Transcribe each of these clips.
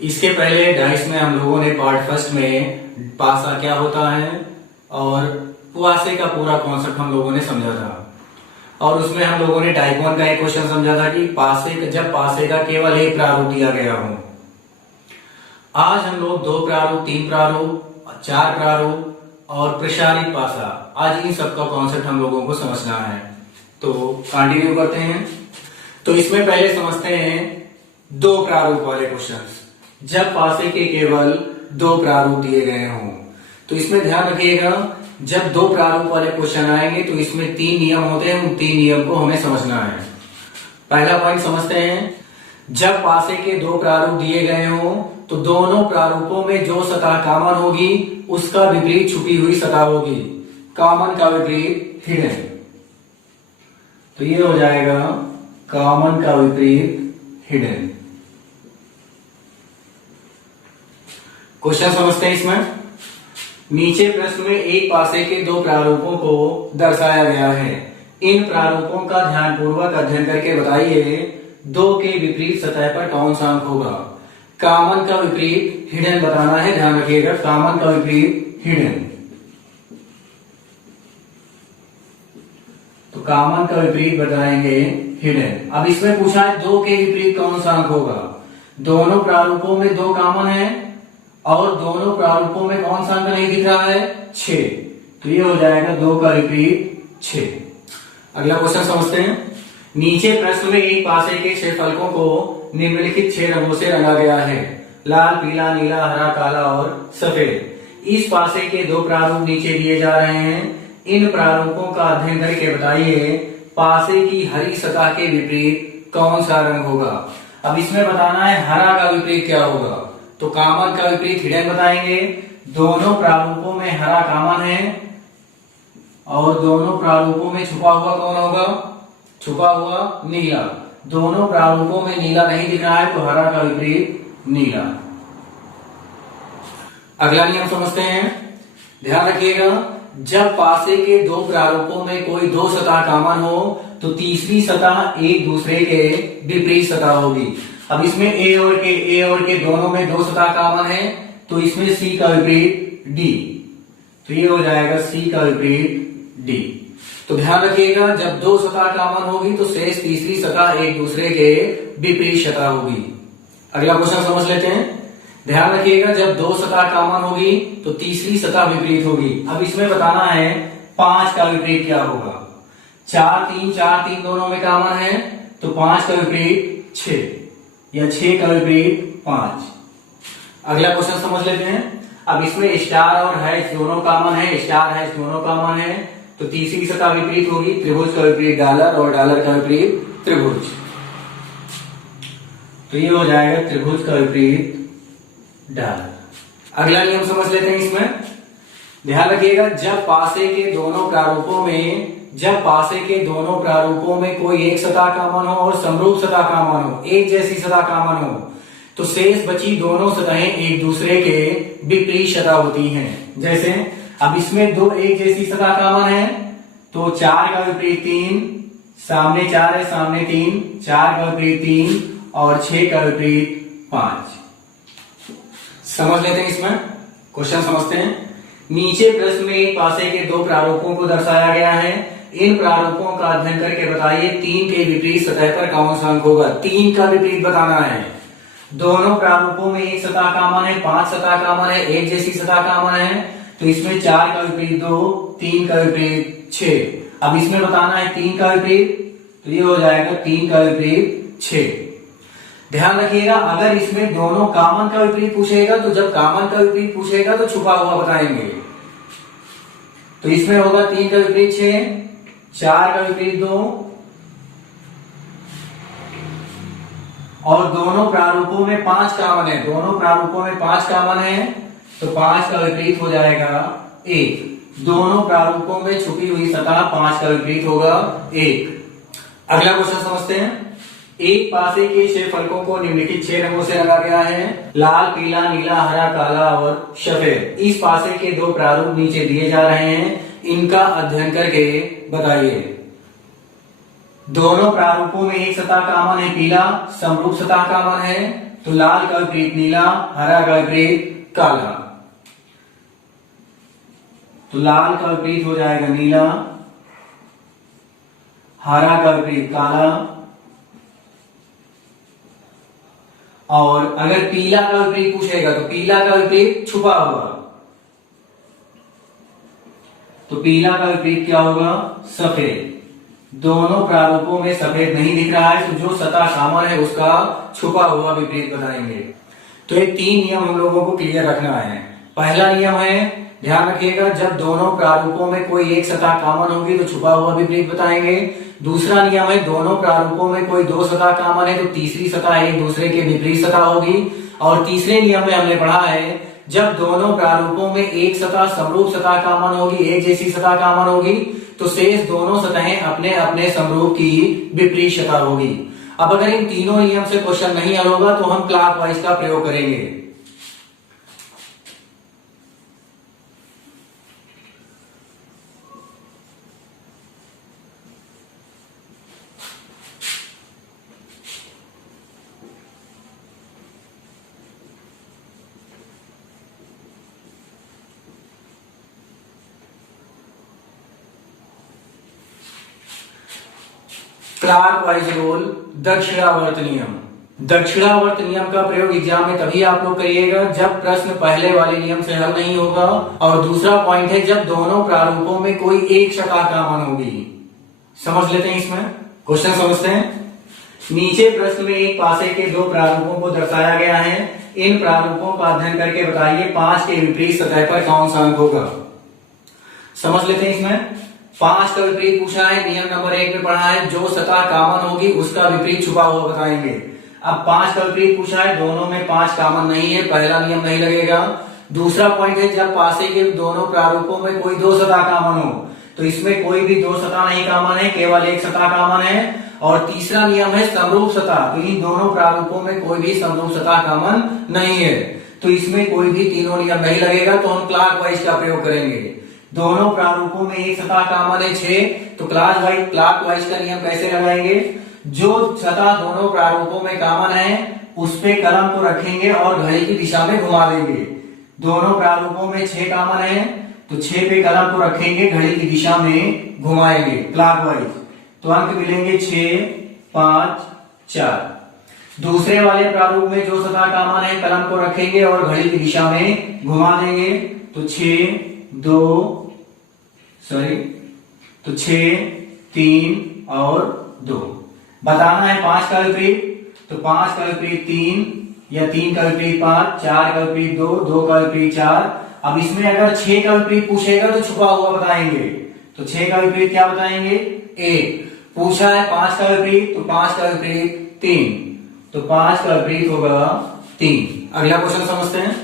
इसके पहले डाइस में हम लोगों ने पार्ट फर्स्ट में पासा क्या होता है और पासे का पूरा कॉन्सेप्ट हम लोगों ने समझा था। और उसमें हम लोगों ने टाइप 1 का एक क्वेश्चन समझा था कि जब पासे का केवल एक प्रारूप दिया गया हो। आज हम लोग 2 प्रारूप, 3 प्रारूप, 4 प्रारूप और प्रसारित पासा, आज इन सब का कॉन्सेप्ट हम लोगों को समझना है। तो कंटिन्यू करते हैं। तो इसमें पहले समझते हैं 2 प्रारूप वाले क्वेश्चंस। जब पासे के केवल 2 प्रारूप दिए गए हों, तो इसमें ध्यान रखिएगा, जब 2 प्रारूप वाले क्वेश्चन आएंगे तो इसमें 3 नियम होते हैं। उन 3 नियम को हमें समझना है। पहला पॉइंट समझते हैं, जब पासे के 2 प्रारूप दिए गए हों तो दोनों प्रारूपों में जो सतह कॉमन होगी उसका विपरीत छुपी हुई सतह होगी। कॉमन का विपरीत हिडन। तो ये हो जाएगा कॉमन का विपरीत हिडन। क्वेश्चन समझते हैं इसमें। नीचे प्रश्न में एक पासे के 2 प्रारूपों को दर्शाया गया है। इन प्रारूपों का ध्यानपूर्वक अध्ययन करके बताइए 2 के विपरीत सतह पर कौन सा अंक होगा। कॉमन का विपरीत हिडन बताना है, ध्यान रखिएगा, कॉमन का विपरीत हिडन। तो कॉमन का विपरीत बताएंगे हिडन। अब इसमें पूछा है 2 के विपरीत कौन सा अंक होगा। दोनों प्रारूपों में 2 कॉमन है और दोनों प्रारूपों में कौन सा अंक नहीं दिख रहा है, 6। तो ये हो जाएगा 2 का विपरीत 6। अगला क्वेश्चन समझते हैं। नीचे प्रश्न में एक पासे के 6 फलकों को निम्नलिखित 6 रंगों से रंगा गया है। लाल, पीला, नीला, हरा, काला और सफेद। इस पासे के 2 प्रारूप नीचे दिए जा रहे हैं। इन प्रारूपों का अध्ययन करके बताइए पासे की हरी सतह के विपरीत कौन सा रंग होगा। अब इसमें बताना है हरा का विपरीत क्या होगा। तो कॉमन का विपरीत हिडन बताएंगे। दोनों प्रारूपों में हरा कॉमन है और दोनों प्रारूपों में छुपा हुआ कौन होगा, छुपा हुआ नीला। दोनों प्रारूपों में नीला नहीं दिख रहा है तो हरा का विपरीत नीला। अगला नियम समझते हैं, ध्यान रखिएगा, जब पासे के 2 प्रारूपों में कोई 2 सतह कॉमन हो तो तीसरी सतह एक दूसरे के विपरीत सतह होगी। अब इसमें ए और के दोनों में 2 सतह कॉमन है तो इसमें सी का विपरीत डी। तो ये हो जाएगा सी का विपरीत डी। तो ध्यान रखिएगा, जब 2 सतह कॉमन होगी तो शेष तीसरी सतह एक दूसरे के विपरीत सतह होगी। अगला क्वेश्चन समझ लेते हैं। ध्यान रखिएगा, जब 2 सतह कॉमन होगी तो तीसरी सतह विपरीत होगी। अब इसमें बताना है 5 का विपरीत क्या होगा। 4 3 दोनों में कॉमन है तो 5 का विपरीत 6 या 6 का विपरीत 5। अगला क्वेश्चन समझ लेते हैं। अब इसमें स्टार और हैश दोनों कॉमन है, स्टार हैश दोनों कॉमन है तो तीसरी सतह विपरीत होगी। त्रिभुज का विपरीत डॉलर और डॉलर का विपरीत त्रिभुज। तो ये हो जाएगा त्रिभुज का विपरीत डॉलर। अगला नियम समझ लेते हैं इसमें। ध्यान रखिएगा, जब पासे के दोनों प्रारूपों में कोई एक सतह कॉमन हो और समरूप सतह कॉमन हो, एक जैसी सतह कॉमन हो, तो शेष बची दोनों सतहें एक दूसरे के विपरीत सतह होती हैं। जैसे अब इसमें 2 एक जैसी सतह कॉमन है तो 4 का विपरीत 3, सामने 4 है सामने 3, 4 का विपरीत 3 और 6 का विपरीत 5। समझ लेते हैं इसमें। क्वेश्चन समझते हैं। नीचे प्रश्न में एक पासे के 2 प्रारूपों को दर्शाया गया है। इन प्रारूपों का अध्ययन करके बताइए 3 के विपरीत सतह पर कौन सा अंक होगा। 3 का विपरीत बताना है। दोनों प्रारूपों में एक सतह कॉमन है, 5 सतह कॉमन है, एक जैसी सतह कॉमन है तो इसमें 4 का विपरीत 2, 3 का विपरीत 6। अब इसमें बताना है 3 का विपरीत, तो ये हो जाएगा 3 का विपरीत 6। ध्यान रखिएगा, अगर इसमें दोनों कॉमन का विपरीत पूछेगा तो जब कॉमन का विपरीत पूछेगा तो छुपा हुआ बताएंगे। तो इसमें होगा 3 का विपरीत 6, 4 का विपरीत 2 और दोनों प्रारूपों में 5 कॉमन है। दोनों प्रारूपों में 5 कॉमन है तो 5 का विपरीत हो जाएगा 1। दोनों प्रारूपों में छुपी हुई सतह 5 का विपरीत होगा 1। अगला क्वेश्चन समझते हैं। एक पासे के 6 फलकों को निम्नलिखित 6 रंगों से रंगा गया है। लाल, पीला, नीला, हरा, काला और सफेद। इस पासे के 2 प्रारूप नीचे दिए जा रहे हैं। इनका अध्ययन करके बताइए। दोनों प्रारूपों में एक सतह कॉमन है पीला, समरूप सतह कॉमन है तो लाल का विपरीत नीला, हरा का विपरीत काला। तो लाल का विपरीत हो जाएगा नीला, हरा का विपरीत काला, और अगर पीला का विपरीत पूछेगा तो पीला का विपरीत छुपा हुआ। तो पीला का विपरीत क्या होगा? सफेद। दोनों प्रारूपों में सफेद नहीं दिख रहा है, तो जो सतह कॉमन है उसका छुपा हुआ विपरीत बताएंगे। तो ये 3 नियम हम लोगों को क्लियर रखना है। पहला नियम है, ध्यान रखिएगा, जब दोनों प्रारूपों में कोई एक सतह कॉमन होगी तो छुपा हुआ विपरीत बताएंगे। दूसरा नियम है, दोनों प्रारूपों में कोई 2 सतह कॉमन है तो तीसरी सतह एक दूसरे के विपरीत सतह होगी। और तीसरे नियम में हमने पढ़ा है, जब दोनों प्रारूपों में एक सतह समरूप सतह कॉमन होगी, एक जैसी सतह कॉमन होगी, तो शेष दोनों सतहें अपने अपने समरूप की विपरीत सतह होगी। अब अगर इन तीनों नियम से क्वेश्चन नहीं हल होगा तो हम क्लॉकवाइज का प्रयोग करेंगे। क्लॉकवाइज रूल, दक्षिणावर्त नियम। दक्षिणावर्त नियम का प्रयोग एग्जाम में तभी आप लोग करिएगा जब प्रश्न पहले वाले नियम से हल नहीं होगा। और दूसरा पॉइंट है, जब दोनों प्रारूपों में कोई एक सतह कॉमन होगी। समझ लेते हैं, इसमें क्वेश्चन समझते हैं। नीचे प्रश्न में एक पासे के 2 प्रारूपों को दर्शाया गया है। इन प्रारूपों का अध्ययन करके बताइए 5 के विपरीत सतह पर कौन सा अंक होगा। समझ लेते हैं, इसमें 5 का विपरीत पूछा है। नियम नंबर 1 में पढ़ा है, जो सतह कॉमन होगी उसका विपरीत छुपा हुआ बताएंगे। अब 5 का विपरीत पूछा है, दोनों में 5 कॉमन नहीं है, पहला नियम नहीं लगेगा। दूसरा पॉइंट है, जब पासे के दोनों प्रारूपों में कोई 2 सतह कॉमन हो, तो इसमें कोई भी 2 सतह नहीं कॉमन है, केवल एक सतह कॉमन है। और तीसरा नियम है समरूप सतह, तो इन दोनों प्रारूपों में कोई भी समरूप सतह कॉमन नहीं है, तो इसमें कोई भी तीनों नियम नहीं लगेगा। तो हम क्लॉकवाइज का प्रयोग करेंगे। दोनों प्रारूपों में एक सतह कॉमन है 6, तो क्लॉकवाइज का नियम कैसे लगाएंगे? जो सतह दोनों प्रारूपों में कॉमन है उस पे कलम को रखेंगे और घड़ी की दिशा में घुमा देंगे। दोनों प्रारूपों में 6 कॉमन है, तो 6 पे कलम को रखेंगे, घड़ी की दिशा में घुमाएंगे क्लॉकवाइज, तो अंक मिलेंगे 6, 5, 4। दूसरे वाले प्रारूप में जो सतह कॉमन है, कलम को रखेंगे और घड़ी की दिशा में घुमा देंगे, तो 6, 6, 3 और 2। बताना है 5 का विपरीत, तो 5 का विपरीत 3, या 3 का विपरीत 5, 4 का विपरीत 2, 2 का विपरीत 4। अब इसमें अगर 6 का विपरीत पूछेगा तो छुपा हुआ बताएंगे। तो 6 का विपरीत क्या बताएंगे? 1। पूछा है 5 का विपरीत, तो 5 का विपरीत 3, तो 5 का विपरीत होगा 3। अगला क्वेश्चन समझते हैं।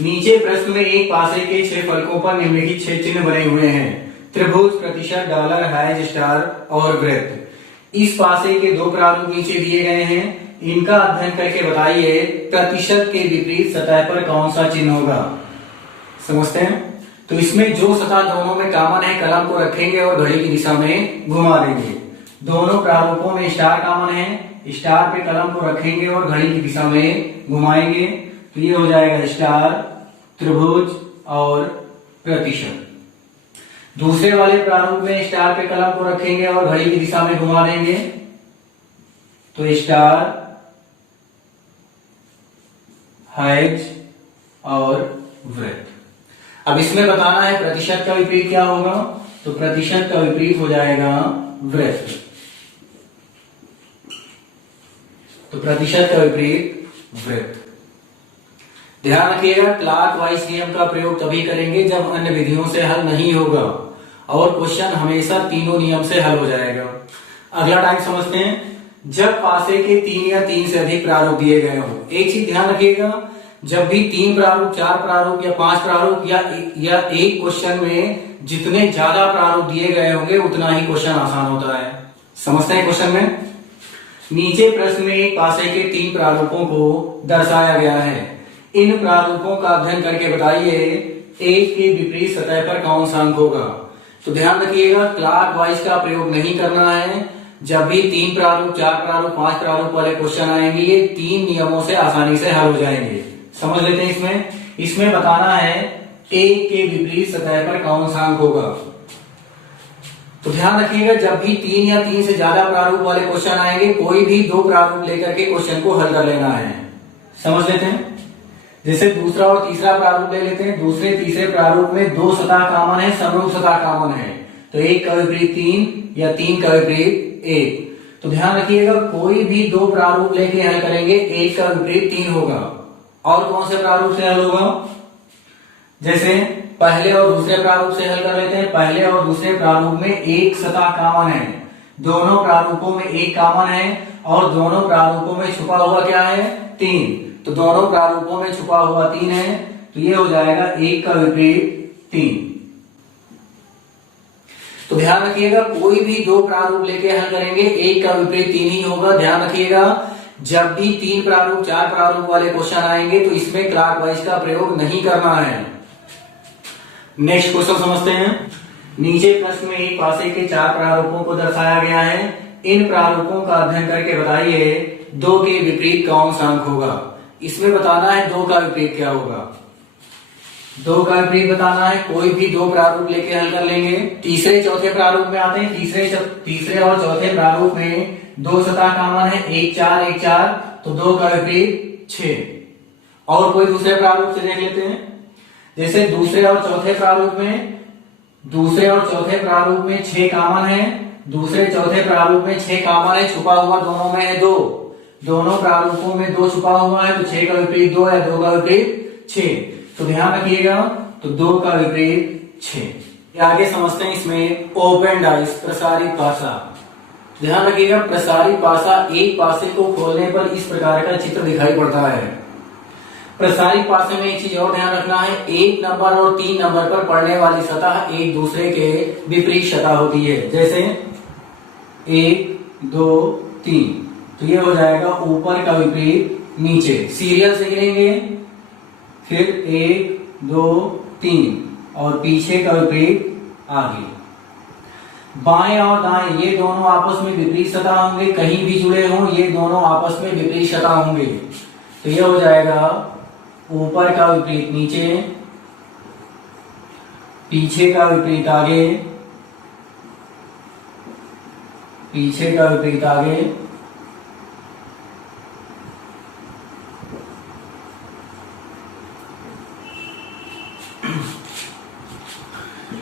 नीचे प्रश्न में एक पासे के 6 फलकों पर निम्नलिखित 6 चिन्ह बने हुए हैं: त्रिभुज, प्रतिशत, डॉलर, हैश, स्टार और वृत्त। इस पासे के 2 प्रारूप नीचे दिए गए हैं, इनका अध्ययन करके बताइए प्रतिशत के विपरीत सतह पर कौन सा चिन्ह होगा। समझते हैं। तो इसमें जो सतह दोनों में कॉमन है, कलम को रखेंगे और घड़ी की दिशा में घुमा देंगे। दोनों प्रारूपों में स्टार कॉमन है, स्टार पे कलम को रखेंगे और घड़ी की दिशा में घुमाएंगे, तो ये हो जाएगा स्टार, त्रिभुज और प्रतिशत। दूसरे वाले प्रारूप में स्टार पे कलम को रखेंगे और घड़ी की दिशा में घुमा देंगे, तो स्टार, हैश और वृत्त। अब इसमें बताना है प्रतिशत का विपरीत क्या होगा, तो प्रतिशत का विपरीत हो जाएगा वृत्त। तो प्रतिशत का विपरीत वृत्त। ध्यान रखिएगा, क्लॉकवाइज नियम का प्रयोग तभी करेंगे जब अन्य विधियों से हल नहीं होगा, और क्वेश्चन हमेशा तीनों नियम से हल हो जाएगा। अगला टाइप समझते हैं। जब पासे के 3 या 3 से अधिक प्रारूप दिए गए हो, एक चीज ध्यान रखिएगा, जब भी 3 प्रारूप, 4 प्रारूप या 5 प्रारूप या एक क्वेश्चन में जितने ज्यादा प्रारूप दिए गए होंगे उतना ही क्वेश्चन आसान होता है। समझते हैं क्वेश्चन में। नीचे प्रश्न में एक पासे के 3 प्रारूपों को दर्शाया गया है। इन प्रारूपों का अध्ययन करके बताइए एक के विपरीत सतह पर कौन सा अंक होगा। तो ध्यान रखिएगा, क्लॉकवाइज का प्रयोग नहीं करना है, जब भी 3 प्रारूप, 4 प्रारूप, 5 प्रारूप वाले क्वेश्चन आएंगे, ये 3 नियमों से आसानी से हल हो जाएंगे। समझ लेते हैं। इसमें बताना है एक के विपरीत सतह पर कौन सा अंक होगा। तो ध्यान रखिएगा, जब भी 3 या 3 से ज्यादा प्रारूप वाले क्वेश्चन आएंगे, कोई भी 2 प्रारूप लेकर के क्वेश्चन को हल कर लेना है। समझ लेते हैं। जैसे दूसरा और तीसरा प्रारूप ले लेते हैं। दूसरे तीसरे प्रारूप में 2 सतह कॉमन है, समरूप सतह कॉमन है, तो 1 का विपरीत 3 या 3 का विपरीत 1। तो ध्यान रखिएगा, कोई भी 2 प्रारूप लेके हल करेंगे, 1 का विपरीत 3 होगा। और कौन से प्रारूप से हल होगा? जैसे पहले और दूसरे प्रारूप से हल कर लेते हैं। पहले और दूसरे प्रारूप में एक सतह कॉमन है, दोनों प्रारूपों में एक कॉमन है, और दोनों प्रारूपों में छुपा हुआ क्या है? 3। तो दोनों प्रारूपों में छुपा हुआ 3 है, तो ये हो जाएगा 1 का विपरीत 3। तो ध्यान रखिएगा, कोई भी 2 प्रारूप लेके हल करेंगे, 1 का विपरीत 3 ही होगा। ध्यान रखिएगा, जब भी 3 प्रारूप, 4 प्रारूप वाले क्वेश्चन आएंगे, तो इसमें क्लॉकवाइज का प्रयोग नहीं करना है। नेक्स्ट क्वेश्चन समझते हैं। नीचे प्रश्न में एक पासे के 4 प्रारूपों को दर्शाया गया है। इन प्रारूपों का अध्ययन करके बताइए 2 के विपरीत कौन सा अंक होगा। इसमें बताना है 2 का विपरीत क्या होगा। 2 का विपरीत बताना है। कोई भी 2 प्रारूप लेके हल कर लेंगे। तीसरे चौथे प्रारूप में आते हैं। तीसरे और चौथे प्रारूप में 2 सतह कॉमन है, 1 4 1 4, तो 2 का विपरीत 6। और कोई दूसरे प्रारूप से देख लेते हैं। जैसे दूसरे और चौथे प्रारूप में 6 कॉमन है, दूसरे चौथे प्रारूप में 6 कॉमन है, छुपा हुआ दोनों में है 2। दोनों प्रारूपों में 2 छुपा हुआ है, तो 6 का विपरीत 2 है, 2 का विपरीत 6। तो ध्यान रखिएगा, तो 2 का विपरीत 6। आगे समझते हैं इसमें ओपन डाइस, प्रसारित पासा। ध्यान रखिएगा, प्रसारित पासा, एक पासे को खोलने पर इस प्रकार का चित्र दिखाई पड़ता है। प्रसारित पासे में एक चीज और ध्यान रखना है, 1 नंबर और 3 नंबर पर पड़ने वाली सतह एक दूसरे के विपरीत सतह होती है। जैसे 1 2 3, तो ये हो जाएगा ऊपर का विपरीत नीचे। सीरियल से गिनेंगे, फिर 1 2 3, और पीछे का विपरीत आगे। बाएं और दाएं ये दोनों आपस में विपरीत सतह होंगे, कहीं भी जुड़े हों ये दोनों आपस में विपरीत सतह होंगे। तो ये हो जाएगा ऊपर का विपरीत नीचे, पीछे का विपरीत आगे, पीछे का विपरीत आगे,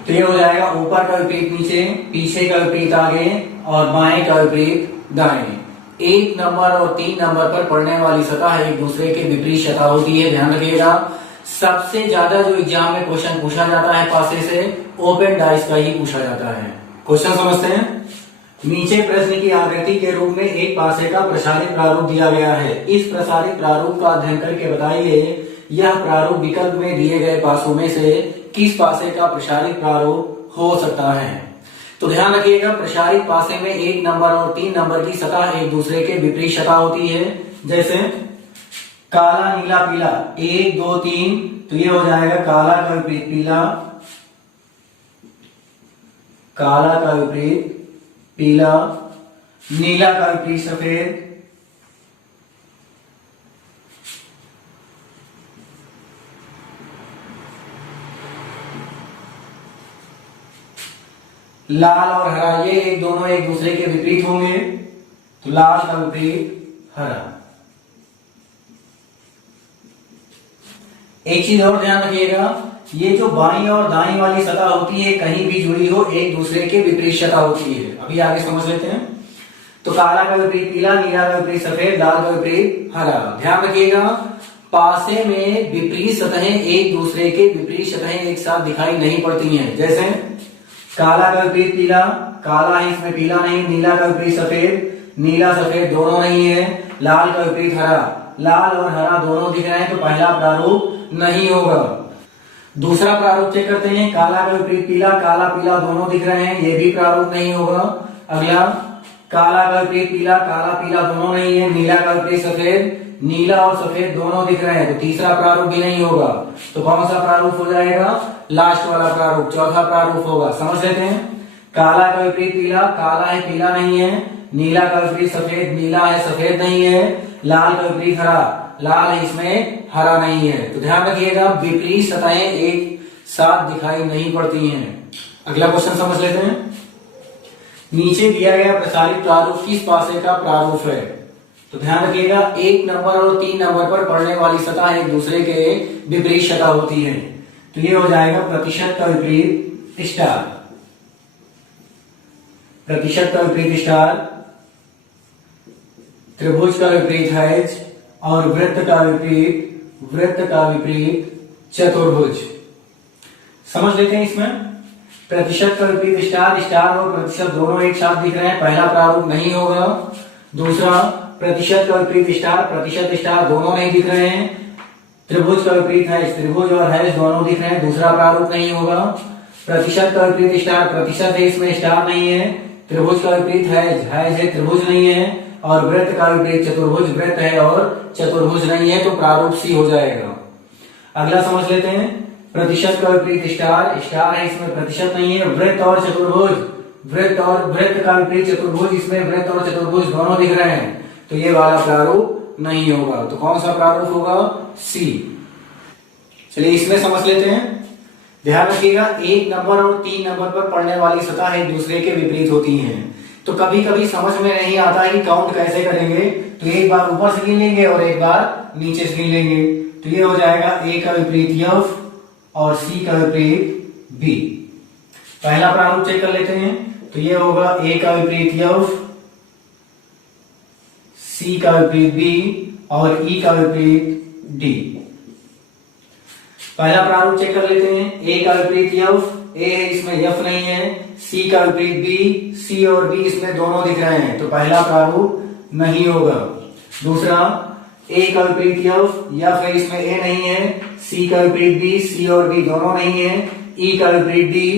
तो ये हो जाएगा ऊपर का विपरीत नीचे, पीछे का विपरीत आगे, और बाएं का विपरीत दाएं। 1 नंबर और 3 नंबर पर पड़ने वाली सतह एक दूसरे के विपरीत सतह होती है। ध्यान रखिएगा, सबसे ज्यादा जो एग्जाम में क्वेश्चन पूछा जाता है पासे से, ओपन डाइस का ही पूछा जाता है। क्वेश्चन समझते हैं। नीचे प्रश्न की आकृति के रूप में एक पासे का प्रसारित प्रारूप दिया गया है। इस प्रसारित प्रारूप का अध्ययन करके बताइए यह प्रारूप विकल्प में दिए गए पासों में से किस पासे का प्रसारित प्रारूप हो सकता है। तो ध्यान रखिएगा, प्रसारित पासे में 1 नंबर और 3 नंबर की सतह एक दूसरे के विपरीत सतह होती है। जैसे काला नीला पीला, 1 2 3, तो ये हो जाएगा काला का विपरीत पीला, काला का विपरीत पीला, नीला का विपरीत सफेद, लाल और हरा, ये दोनों एक दूसरे के विपरीत होंगे, तो लाल का विपरीत हरा। एक चीज और ध्यान रखिएगा, ये जो बाईं और दाईं वाली सतह होती है कहीं भी जुड़ी हो एक दूसरे के विपरीत सतह होती है। अभी आगे समझ लेते हैं। तो काला का विपरीत पीला, नीला का विपरीत सफेद, लाल का विपरीत हरा। ध्यान रखिएगा, पासे में विपरीत सतहें एक दूसरे के विपरीत सतहें एक साथ दिखाई नहीं पड़ती हैं। जैसे काला का विपरीत पीला, काला है इसमें पीला नहीं, नीला का विपरीत सफेद, नीला सफेद दोनों नहीं है, लाल का विपरीत हरा, लाल और हरा दोनों दिख रहे हैं, तो पहला प्रारूप नहीं होगा। दूसरा प्रारूप चेक करते हैं, काला का विपरीत पीला, काला पीला दोनों दिख रहे हैं, ये भी प्रारूप नहीं होगा। अगला काला का विपरीत पीला, काला पीला दोनों नहीं है, नीला का विपरीत सफेद, नीला और सफेद दोनों दिख रहे हैं, तो तीसरा प्रारूप भी नहीं होगा। तो कौन सा प्रारूप हो जाएगा? लास्ट वाला प्रारूप, चौथा प्रारूप होगा। समझ लेते हैं। काला का विपरीत पीला, काला है पीला नहीं है, नीला का विपरीत सफेद, नीला है सफेद नहीं है। लाल का विपरीत हरा, लाल है इसमें हरा नहीं है। तो ध्यान रखिएगा विपरीत सतहें एक साथ दिखाई नहीं पड़ती हैं। अगला क्वेश्चन समझ लेते हैं। नीचे दिया गया प्रसारित प्रारूप किस पासे का प्रारूप है? तो ध्यान रखिएगा 1 नंबर और 3 नंबर पर पड़ने वाली सतह एक दूसरे के विपरीत सतह होती है। तो ये हो जाएगा प्रतिशत का विपरीत स्टार, प्रतिशत का विपरीत स्टार, त्रिभुज का विपरीत हैज और वृत्त का विपरीत चतुर्भुज। समझ लेते हैं इसमें। प्रतिशत का विपरीत स्टार, स्टार और प्रतिशत दोनों एक साथ दिख रहे हैं, पहला प्रारूप नहीं होगा। दूसरा प्रतिशत का विपरीत स्टार, प्रतिशत स्टार दोनों नहीं दिख रहे हैं। त्रिभुज का विपरीत हैज, त्रिभुज और हैज दोनों दिख रहे हैं, दूसरा प्रारूप नहीं होगा। प्रतिशत का विपरीत स्टार, प्रतिशत है इसमें स्टार नहीं है। त्रिभुज का विपरीत हैज, हैज है त्रिभुज नहीं है। और वृत्त का विपरीत चतुर्भुज, वृत्त है और चतुर्भुज नहीं है, तो प्रारूप सी हो जाएगा। अगला समझ लेते हैं। प्रतिशत का विपरीत स्टार, स्टार है इसमें प्रतिशत नहीं है। वृत्त और चतुर्भुज, वृत्त का विपरीत चतुर्भुज, इसमें वृत्त और चतुर्भुज दोनों दिख रहे हैं, तो ये वाला प्रारूप नहीं होगा। तो कौन सा प्रारूप होगा? सी। चलिए इसमें समझ लेते हैं। ध्यान रखिएगा 1 नंबर और 3 नंबर पर पड़ने वाली सतह एक दूसरे के विपरीत होती हैं। तो कभी कभी समझ में नहीं आता है कि काउंट कैसे करेंगे, तो एक बार ऊपर से गिन लेंगे और एक बार नीचे से गिन लेंगे। तो ये हो जाएगा ए का विपरीत एफ और सी का विपरीत बी। पहला प्रारूप चेक कर लेते हैं। तो ये होगा ए का विपरीत एफ, सी का विपरीत बी और ई का विपरीत डी। पहला प्रारूप चेक कर लेते हैं। ए का विपरीत एफ, ए है इसमें एफ नहीं है। सी का विपरीत बी, सी और बी इसमें दोनों दिख रहे हैं, तो पहला प्रारूप नहीं होगा। दूसरा ए का विपरीत एफ है इसमें ए नहीं है। सी का विपरीत बी, सी और बी दोनों नहीं है। ई का विपरीत डी,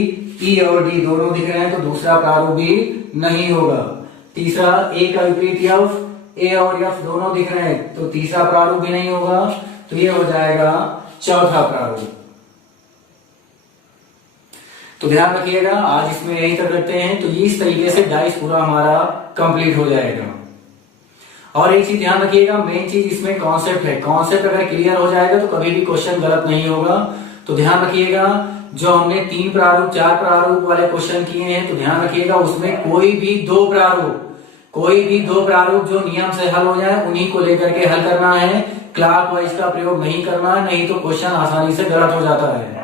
ई और डी दोनों दिख रहे हैं, तो दूसरा प्रारूप भी नहीं होगा। तीसरा ए का विपरीत एफ, ए और एफ दोनों दिख रहे हैं, तो तीसरा प्रारूप भी नहीं होगा। तो ये हो जाएगा चौथा प्रारूप। तो ध्यान रखिएगा आज इसमें यही तक रखते हैं। तो इस तरीके से डाइस पूरा हमारा कंप्लीट हो जाएगा। और एक चीज ध्यान रखिएगा, मेन चीज इसमें कॉन्सेप्ट है। कॉन्सेप्ट अगर क्लियर हो जाएगा तो कभी भी क्वेश्चन गलत नहीं होगा। तो ध्यान रखिएगा जो हमने 3 प्रारूप 4 प्रारूप वाले क्वेश्चन किए हैं, तो ध्यान रखिएगा उसमें कोई भी दो प्रारूप जो नियम से हल हो जाए उन्हीं को लेकर के हल करना है। क्लॉकवाइज का प्रयोग नहीं करना है, नहीं तो क्वेश्चन आसानी से गलत हो जाता है।